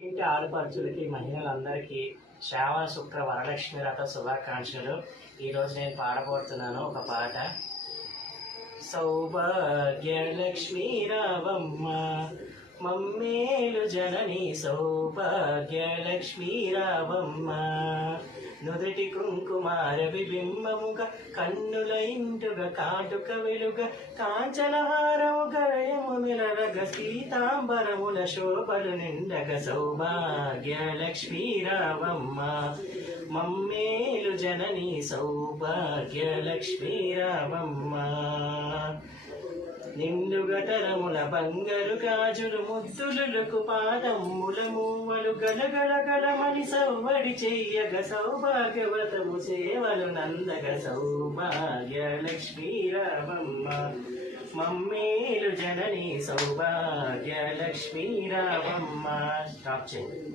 ఇంటి ఆడపడుచులకి మహిళలందరికీ శ్రావణ శుక్ర వరలక్ష్మి వ్రత శుభాకాంక్షలు. ఈరోజు నేను పాడబోతున్నాను ఒక పాట. సౌభాగ్యలక్ష్మీ రావమ్మ మమ్మేలు జనని సౌభాగ్యలక్ష్మీ రావమ్మ నుదుటి కుంకుమార విబింబముగా కన్నుల ఇంటుగా కాటుక వెలుగ కాంచనహారము గరయము మిలరగ సీతాంబరముల శోభలు నిండగ సౌభాగ్యలక్ష్మీ రావమ్మ మమ్మేలు జనని సౌభాగ్యలక్ష్మీ రావమ్మ నిండుగా తరముల బంగారు గాజులు ముద్దులకు పాదముల మూవలు గలగలగలమని సవ్వడి చెయ్యగ సౌభాగ్యవతము సేవలు నందగ సౌభాగ్యలక్ష్మీ రావమ్మ మమ్మేలు జనని సౌభాగ్యలక్ష్మీ రావమ్మ. స్టాప్ చేయండి.